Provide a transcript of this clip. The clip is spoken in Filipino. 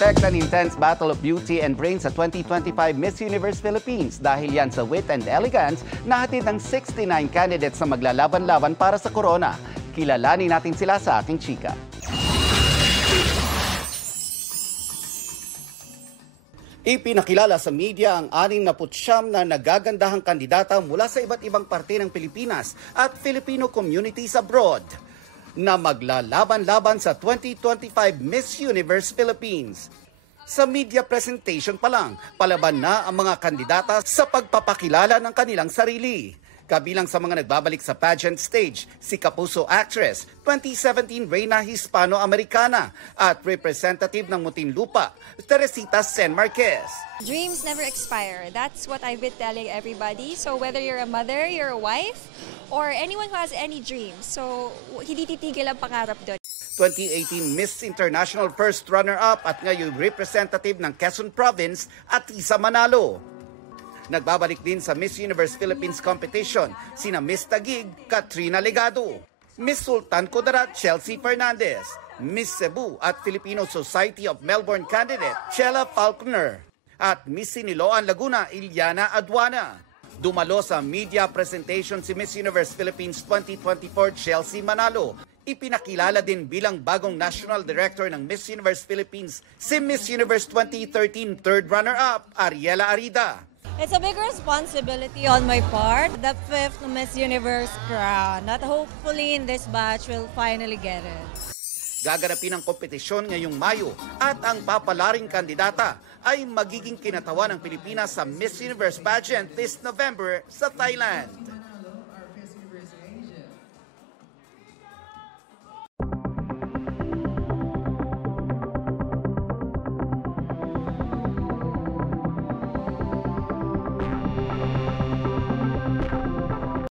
expect an intense battle of beauty and brains sa 2025 Miss Universe Philippines. Dahil yan sa wit and elegance, nahatid ng 69 candidates na maglalaban-laban para sa corona. Kilalanin natin sila sa ating chika. Ipinakilala sa media ang 69 na nagagandahang kandidata mula sa iba't ibang parte ng Pilipinas at Filipino communities abroad na maglalaban-laban sa 2025 Miss Universe Philippines. Sa media presentation pa lang, palaban na ang mga kandidata sa pagpapakilala ng kanilang sarili. Kabilang sa mga nagbabalik sa pageant stage, si Kapuso actress, 2017 Reyna Hispano-Americana at representative ng Muntinlupa, Teresita Sen Marquez. Dreams never expire. That's what I've been telling everybody. So whether you're a mother, you're a wife, or anyone who has any dreams, so hindi titigil ang pangarap doon. 2018 Miss International First Runner-Up at ngayon representative ng Quezon Province, Atisa Manalo. Nagbabalik din sa Miss Universe Philippines competition sina Miss Taguig, Katrina Legado, Miss Sultan Kudarat, Chelsea Fernandez, Miss Cebu at Filipino Society of Melbourne candidate, Chela Falconer, at Miss Siniloan Laguna, Iliana Aduana. Dumalo sa media presentation si Miss Universe Philippines 2024 Chelsea Manalo. Ipinakilala din bilang bagong National Director ng Miss Universe Philippines si Miss Universe 2013 third runner-up, Ariela Arida. It's a big responsibility on my part. The 5th Miss Universe crown. That hopefully in this batch will finally get it. Gaganapin ang kompetisyon ngayong Mayo at ang papalaring kandidata ay magiging kinatawan ng Pilipinas sa Miss Universe pageant this November sa Thailand.